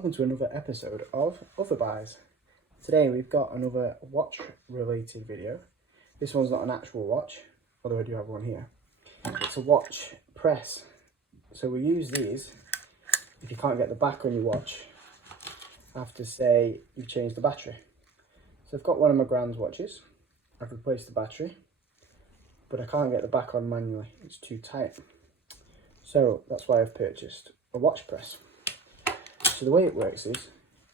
welcome to another episode of OtherBuys. Today we've got another watch related video. This one's not an actual watch, although I do have one here. It's a watch press. So we use these if you can't get the back on your watch after, say, you've changed the battery. So I've got one of my grand's watches. I've replaced the battery, but I can't get the back on manually. It's too tight. So that's why I've purchased a watch press. So the way it works is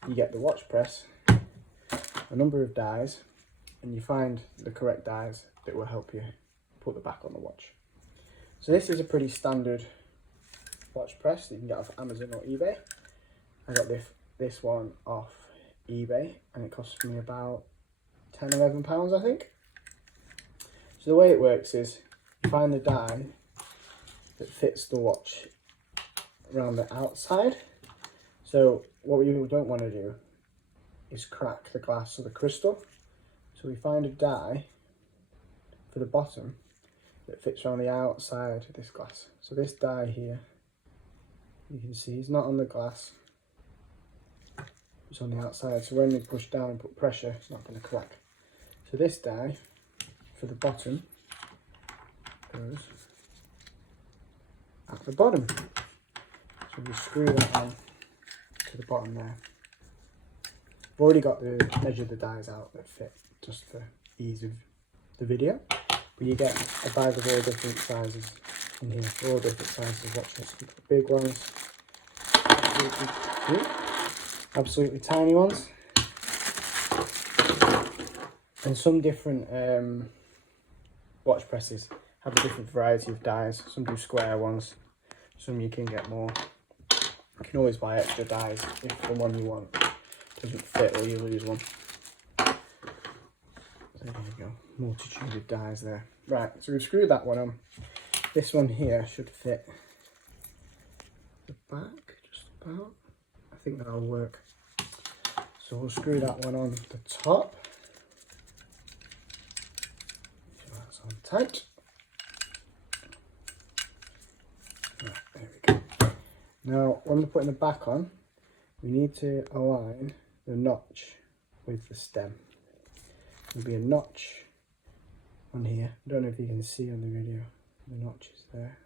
you get the watch press, a number of dies, and you find the correct dies that will help you put the back on the watch. So this is a pretty standard watch press that you can get off Amazon or eBay. I got this one off eBay and it cost me about £10–11, I think. So the way it works is you find the die that fits the watch around the outside. So what you don't want to do is crack the glass or the crystal. So we find a die for the bottom that fits around the outside of this glass. So this die here, you can see is not on the glass, it's on the outside. So when you push down and put pressure, it's not going to crack. So this die for the bottom goes at the bottom. So we screw that on to the bottom there. I've already got measured the dies out that fit just for ease of the video. But you get a bag of all different sizes in here, all different sizes of watches. You've got big ones, absolutely tiny ones, and some different watch presses have a different variety of dies. Some do square ones, some you can get more. You can always buy extra dies if the one you want doesn't fit or you lose one. So there you go, multitude of dies there. Right, so we've screwed that one on. This one here should fit the back just about. I think that'll work. So we'll screw that one on the top. So that's on tight. Right, there we go. Now, when we're putting the back on, we need to align the notch with the stem. There'll be a notch on here. I don't know if you can see on the video. The notch is there.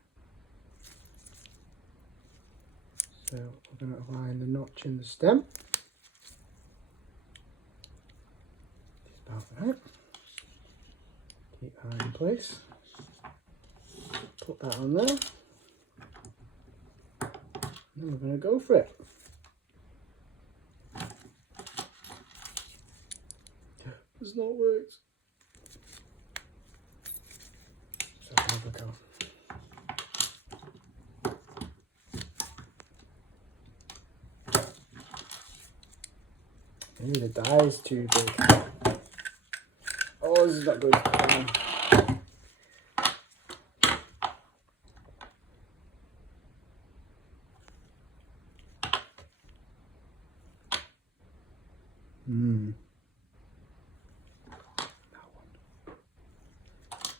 So we're going to align the notch in the stem. Just about right. Keep that in place. Put that on there. And we're going to go for it. It's not worked. So have a go. Maybe the die is too big. Oh, this is not good.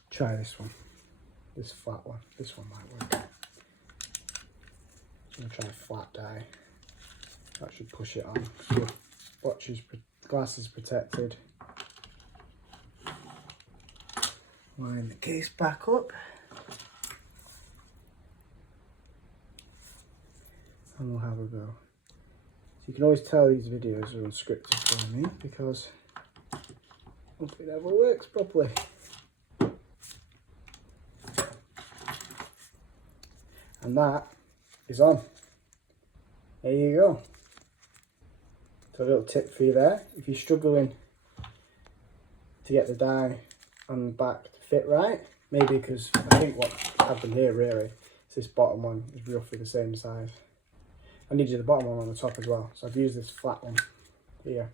Try this one, this flat one. This one might work. I'm gonna try a flat die. That should push it on. Your glass is protected. Line the case back up. And we'll have a go. So you can always tell these videos are unscripted for me because hopefully it never works properly. And that is on. There you go. So a little tip for you there. If you're struggling to get the die on the back to fit right, maybe because I think what happened here really is this bottom one is roughly the same size. I need the bottom one on the top as well. So I've used this flat one here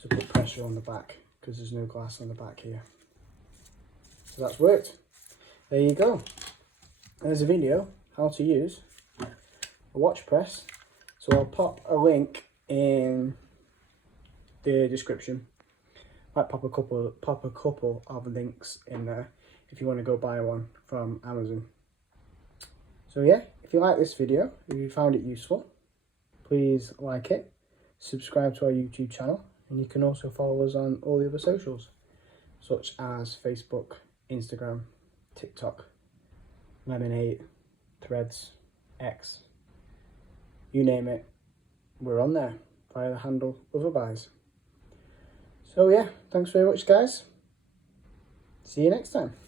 to put pressure on the back because there's no glass on the back here. So that's worked. There you go. There's a video how to use a watch press. So I'll pop a link in the description. Might pop a couple of links in there if you want to go buy one from Amazon. So yeah, if you like this video, if you found it useful, please like it, subscribe to our YouTube channel, and you can also follow us on all the other socials, such as Facebook, Instagram, TikTok, Lemonade, Threads, X, you name it, we're on there via the handle OtherBuys. So yeah, thanks very much guys. See you next time.